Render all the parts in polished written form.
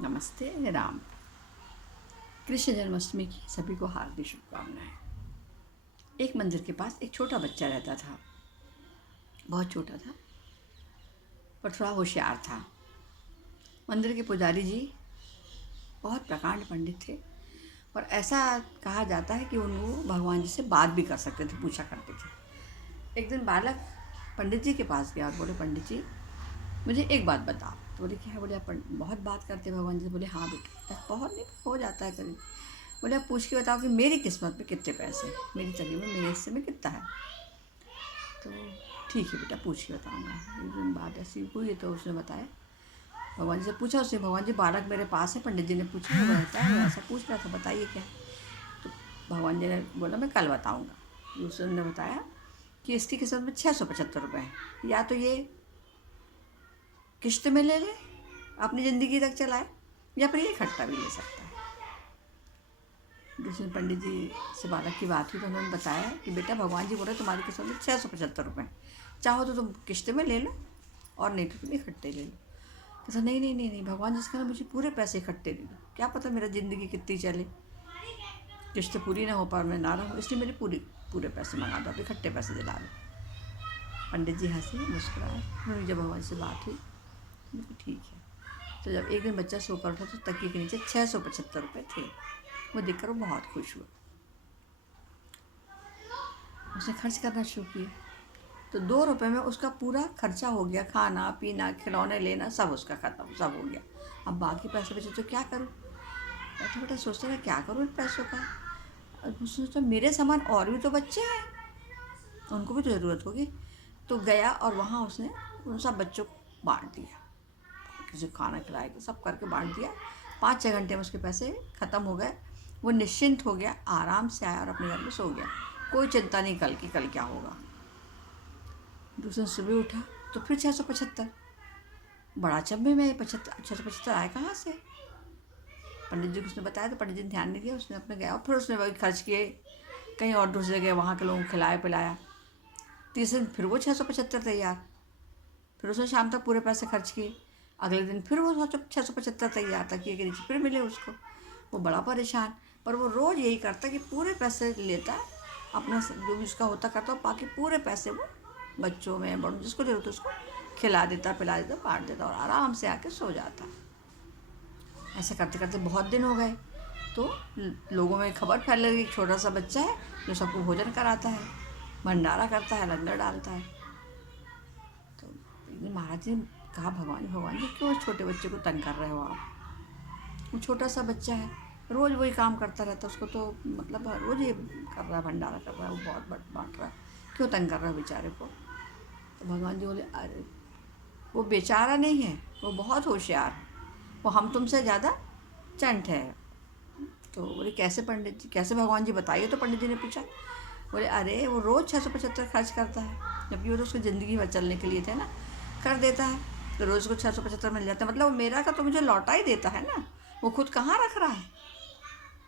नमस्ते राम। कृष्ण जन्माष्टमी की सभी को हार्दिक शुभकामनाएं। एक मंदिर के पास एक छोटा बच्चा रहता था। बहुत छोटा था पर थोड़ा होशियार था। मंदिर के पुजारी जी बहुत प्रकांड पंडित थे और ऐसा कहा जाता है कि उनको भगवान जी से बात भी कर सकते थे, पूछा करते थे। एक दिन बालक पंडित जी के पास गया और बोले, पंडित जी मुझे एक बात बताओ। तो बोले क्या है? बोले आप बहुत बात करते हैं भगवान जी से। बोले हाँ बेटा, बहुत नहीं हो जाता है कभी। बोले आप पूछ के बताओ कि मेरी किस्मत में कितने पैसे हैं, मेरी तकलीफ में, मेरे हिस्से में कितना है। तो ठीक है बेटा, पूछ के बताऊँगा। एक दिन बात ऐसी हुई तो उसने बताया, भगवान जी से पूछा उसने, भगवान जी बालक मेरे पास है, पंडित जी ने पूछा वो रहता है, वो ऐसा पूछ रहा था, बताइए क्या है। तो भगवान जी ने बोला मैं कल बताऊँगा। दूसरे ने बताया कि इसकी किस्मत में 675 रुपये हैं, या तो ये किश्त में ले ले, अपनी ज़िंदगी तक चलाए, या फिर ये इकट्ठा भी ले सकता है। दूसरे पंडित जी से बालक की बात हुई तो उन्होंने बताया कि बेटा भगवान जी बोल रहे तुम्हारी किस्मत में 675 रुपये, चाहो तो तुम किश्त में ले लो और नहीं तो तुम इकट्ठे ले लो। तो नहीं नहीं नहीं नहीं, भगवान जी से कहना मुझे पूरे पैसे इकट्ठे दे दो, क्या पता मेरा ज़िंदगी कितनी चले, किश्त पूरी ना हो पाए, मैं ना रहूँ, इसलिए मेरे पूरे पैसे मंगा दो, आप इकट्ठे पैसे दिला दो। पंडित जी हंसे, मुस्कुराए। उन्होंने जब भगवान से बात हुई तो ठीक है। तो जब एक दिन बच्चा सोकर उठा तो तकिए के नीचे 675 रुपये थे। वो देखकर वो बहुत खुश हुआ। उसने खर्च करना शुरू किया तो 2 रुपये में उसका पूरा खर्चा हो गया, खाना पीना खिलौने लेना सब उसका ख़त्म, सब हो गया। अब बाकी पैसे बचे तो क्या करूँ। बैठा बेटा सोचता था क्या करूँ इन पैसों का। और उसने सोचा मेरे समान और भी तो बच्चे हैं, उनको भी तो ज़रूरत होगी। तो गया और वहाँ उसने उन सब बच्चों को बांट दिया, किसी को खाना खिलाया, सब करके बांट दिया। 5-6 घंटे में उसके पैसे ख़त्म हो गए। वो निश्चिंत हो गया, आराम से आया और अपने घर में सो गया। कोई चिंता नहीं कल की, कल क्या होगा। दूसरे दिन सुबह उठा तो फिर 675। बड़ा अचंभे में 675 आए कहाँ से। पंडित जी को उसने बताया तो पंडित जी ने ध्यान नहीं दिया, उसने अपने गया और फिर उसने वही खर्च किए कहीं और, दूसरे गए वहाँ के लोगों को खिलाया पिलाया। तीसरे दिन फिर वो 675 तैयार, फिर उसने शाम तक पूरे पैसे खर्च किए। अगले दिन फिर वो 675 तैयार था कि नीचे फिर मिले उसको। वो बड़ा परेशान, पर वो रोज़ यही करता कि पूरे पैसे लेता, अपना जो भी उसका होता करता, बाकी पूरे पैसे वो बच्चों में बड़ों जिसको जरूरत है उसको खिला देता, पिला देता, बांट देता और आराम से आके सो जाता। ऐसे करते करते बहुत दिन हो गए तो लोगों में खबर फैल गई, एक छोटा सा बच्चा है जो सबको भोजन कराता है, भंडारा करता है, लंगर डालता है। तो महाराज जी ने कहा, भगवान जी क्यों इस छोटे बच्चे को तंग कर रहे हो आप। वो छोटा सा बच्चा है, रोज़ वही काम करता रहता, उसको तो मतलब रोज़ ये कर रहा है, भंडारा कर रहा है, वो बहुत बांट रहा है, क्यों तंग कर रहा है बेचारे को। तो भगवान जी बोले, अरे वो बेचारा नहीं है, वो बहुत होशियार है, वो हम तुमसे ज़्यादा चंट है। तो बोले कैसे पंडित जी, कैसे भगवान जी बताइए। तो पंडित जी ने पूछा, बोले अरे वो रोज़ 675 खर्च करता है, जबकि वो तो उसको ज़िंदगी भर चलने के लिए थे ना, कर देता है तो रोज़ को 675 मिल जाता है, मतलब वो मेरा का तो मुझे लौटा ही देता है ना। वो खुद कहाँ रख रहा है,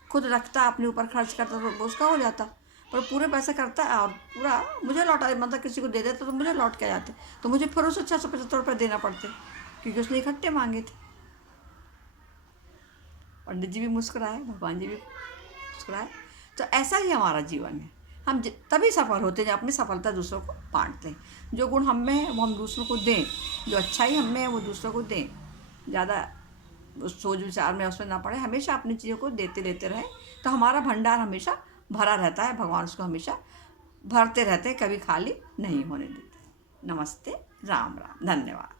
खुद रखता अपने ऊपर खर्च करता तो उसका हो जाता, पर पूरे पैसे करता है और पूरा मुझे लौटा, मतलब किसी को दे देता तो मुझे लौट के आ जाते, तो मुझे फिर उसे 675 रुपये देना पड़ते क्योंकि उसने इकट्ठे मांगे थे। पंडित जी भी मुस्कुराए, भगवान जी भी मुस्कुराए। तो ऐसा ही हमारा जीवन है, हम तभी सफल होते हैं जब अपनी सफलता दूसरों को बांटते हैं। जो गुण हम में है वो हम दूसरों को दें, जो अच्छाई हम में है वो दूसरों को दें। ज़्यादा उस सोच विचार में उसमें ना पड़े, हमेशा अपनी चीज़ों को देते लेते रहें तो हमारा भंडार हमेशा भरा रहता है। भगवान उसको हमेशा भरते रहते हैं, कभी खाली नहीं होने देते। नमस्ते, राम राम, धन्यवाद।